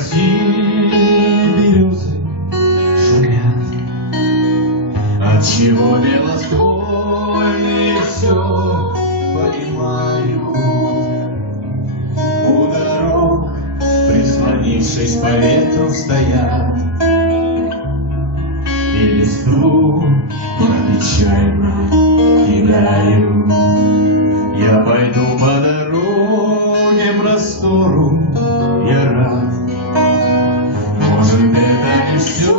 России березы шумят, отчего белостольные все понимают. У дорог, прислонившись по ветру, стоят и листву печально кидают. Я пойду по дороге простору, я рад. Может, это не все,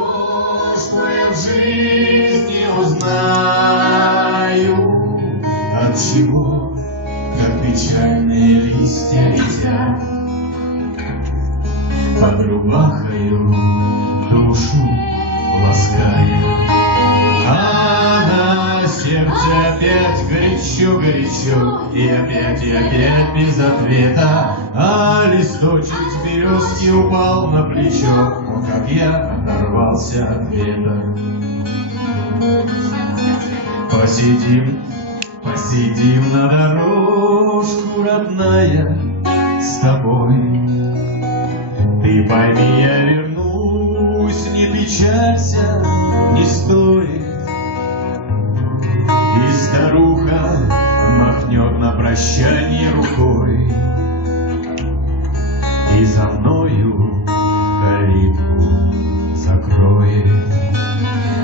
что я в жизни узнаю. Отчего, как печальные листья летят под рубахою, душу лаская. А на сердце опять горячо-горячо, и опять без ответа. А листочек с березки упал на плечо, вот как я оторвался от ветра. Посидим на дорожку, родная, с тобой. Ты пойми, я вернусь, не печалься, не стоит. И старуха махнет на прощанье рукой, и за мною калитку закроет.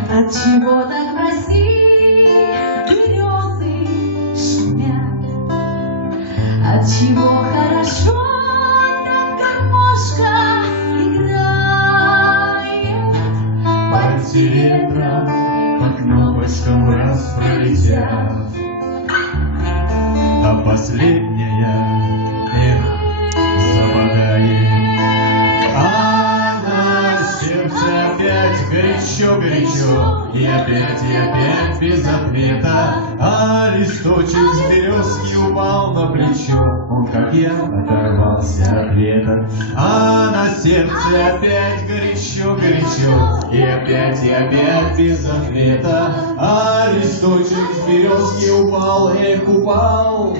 Отчего так в России березы шумят? Отчего хорошо так гармошка играет? Пальцы ветра по кнопочкам раз пролетят, а последняя эх западает. А на сердце опять горячо-горячо, и опять без ответа. А листочек с березки упал на плечо, он, как я, оторвался от ветра. А на сердце опять горячо-горячо, и опять без ответа. А листочек с березки упал, эх, упал.